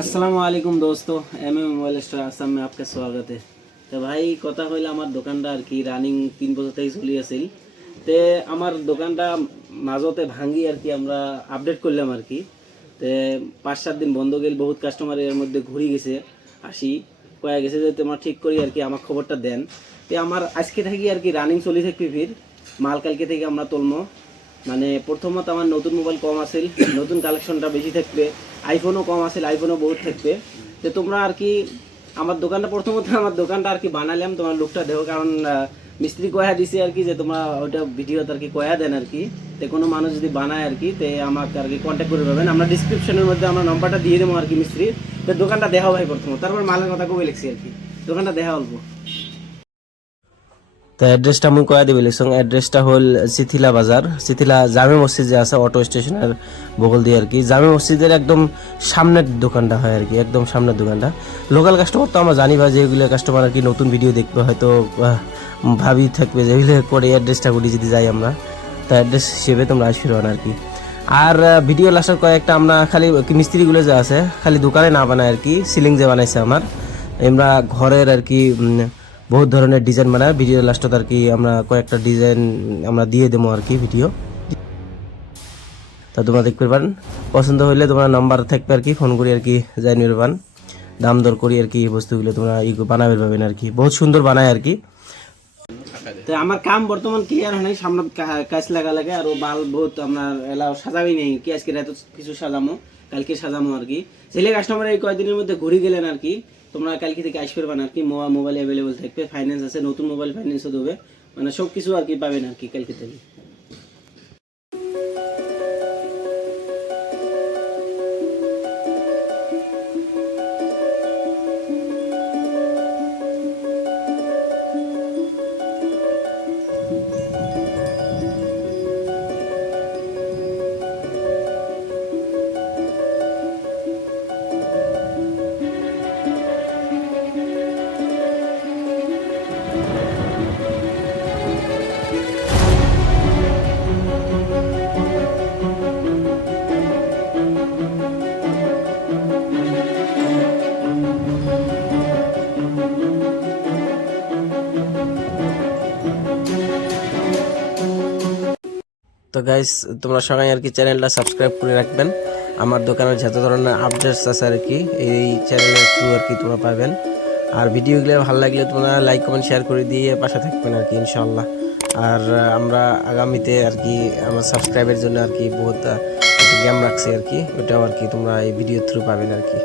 अस्सलाम वालेकुम दोस्तों, मोबाइल स्टोर आसाम में आपका स्वागत है। तो भाई कथा हইল আমার দোকানটা আর কি রানিং 3 বছর থেকে চলি আছিল। তে আমার দোকানটা মাঝতে ভাঙি আর কি আমরা আপডেট করলাম আর কি। তে 5-7 দিন বন্ধ গেল, বহুত কাস্টমার এর মধ্যে ঘুরি গেছে আসি কয়া গেছে যে তোমরা ঠিক করি আর কি আমার খবরটা দেন। তে আমার আজকে থাকি আর কি রানিং চলি থাকবে, ফির মাল কালকে থেকে আমরা তুলমো। মানে প্রথমত আমার নতুন মোবাইল কম আছিল, নতুন কালেকশনটা বেশি থাকবে, আইফোনও কম আছিল, আইফোনও বহুত থাকবে। তো তোমরা আর কি আমার দোকানটা প্রথমত আমার দোকানটা আর কি বানালাম, তোমার লুকটা দেখো, কারণ মিস্ত্রি কয়া দিছে আর কি যে তোমরা ওইটা ভিডিওতে আর কি কয়া দেন আর কি। তো কোনো মানুষ যদি বানায় আর কি তে আমাকে আর কি কন্ট্যাক্ট করে পাবেন, আমরা ডিসক্রিপশনের মধ্যে আমরা নম্বরটা দিয়ে দেবো আর কি মিস্ত্রির। তো দোকানটা দেখা ভাই প্রথমত, তারপর মালের কথা কবে লিখছি আর কি, দোকানটা দেখা অল্প। তো অ্যাড্রেসটা আমি কয়া দিবি লিখছি, অ্যাড্রেসটা হল চিথিলা বাজার, চিথিলা জামে মসজিদ যে আছে অটো স্টেশনের বগল দিয়ে আর কি, জামে মসজিদের একদম সামনের দোকানটা হয় আর কি, একদম সামনের দোকানটা। লোকাল কাস্টমার তো আমরা জানি বা যেগুলো কাস্টমার আর কি নতুন ভিডিও দেখবে হয়তো ভাবি থাকবে যেগুলো করে অ্যাড্রেসটা করি যদি যাই আমরা, তো অ্যাড্রেস হিসেবে তোমরা আসবে আর কি। আর ভিডিও লাস্টের কয়েকটা আমরা খালি মিস্ত্রিগুলো যে আছে খালি দোকানে না বানায় আর কি, সিলিং যে বানাইছে আমার, আমরা ঘরের আর কি বহুত ধরনের ডিজাইন বানায়। ভিডিও লাস্টত আর কি আমরা কয়েকটা ডিজাইন আমরা দিয়ে দেবো আর কি ভিডিও, তা তোমরা দেখতে পারেন। পছন্দ হইলে তোমরা নাম্বার থাকবে আর কি, ফোন করি আর কি যাই নিতে পারেন, দাম দর করি আর কি বস্তুগুলো তোমরা বানাবে পাবেন আর কি, বহুত সুন্দর বানায় আর কি। তো আমার কাম বর্তমান ক্লিয়ার হয় নাই, সামনে কাজ লাগা লাগে আর মাল বহুত আপনার এলাও সাজাবি নেই কি, আজকে রাত কিছু সাজামো, কালকে সাজামো আর কি। ছেলে কাস্টমার এই কয়েকদিনের মধ্যে ঘুরে গেলেন আর কি, তোমরা কালকে থেকে আসবে পারবেন আর কি। মোবাইল অ্যাভেলেবল থাকবে, ফাইন্যান্স আছে, নতুন মোবাইল ফাইন্যান্সও দেবে, মানে সব কিছু আর কি পাবেন আর কি কালকে থেকে। তো গাইস তোমরা সবাই আর কি চ্যানেলটা সাবস্ক্রাইব করে রাখবেন, আমার দোকানের যত ধরনের আপডেটস আছে আর কি এই চ্যানেলের থ্রু আর কি তোমরা পাবেন। আর ভিডিওগুলো ভালো লাগলে তোমরা লাইক কমেন্ট শেয়ার করে দিয়ে পাশে থাকবেন আর কি ইনশাআল্লাহ। আর আমরা আগামীতে আর কি আমার সাবস্ক্রাইবের জন্য আর কি বহুত গেম রাখছি আর কি, ওটাও আর কি তোমরা এই ভিডিও থ্রু পাবেন আর কি।